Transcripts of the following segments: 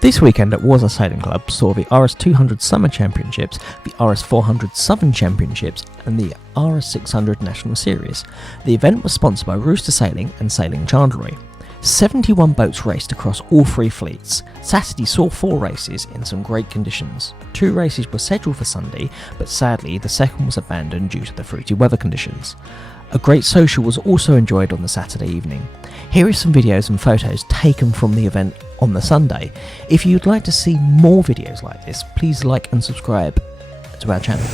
This weekend at Warsash Sailing Club saw the RS200 Summer Championships, the RS400 Southern Championships and the RS600 National Series. The event was sponsored by Rooster Sailing and Sailing Chandlery. 71 boats raced across all three fleets. Saturday saw 4 races in some great conditions. 2 races were scheduled for Sunday, but sadly the second was abandoned due to the fruity weather conditions. A great social was also enjoyed on the Saturday evening. Here are some videos and photos taken from the event on the Sunday. If you'd like to see more videos like this, please like and subscribe to our channel.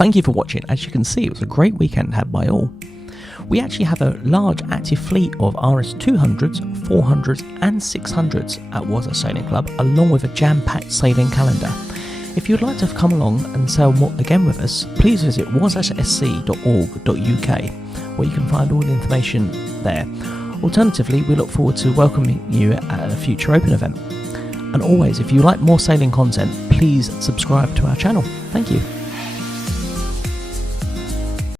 thank you for watching. As you can see, it was a great weekend had by all. We actually have a large active fleet of RS 200s, 400s and 600s at Warsash Sailing Club, along with a jam-packed sailing calendar. If you'd like to come along and sail more again with us, please visit warshashsc.org.uk, where you can find all the information there. Alternatively, we look forward to welcoming you at a future open event. And always, if you like more sailing content, please subscribe to our channel. Thank you.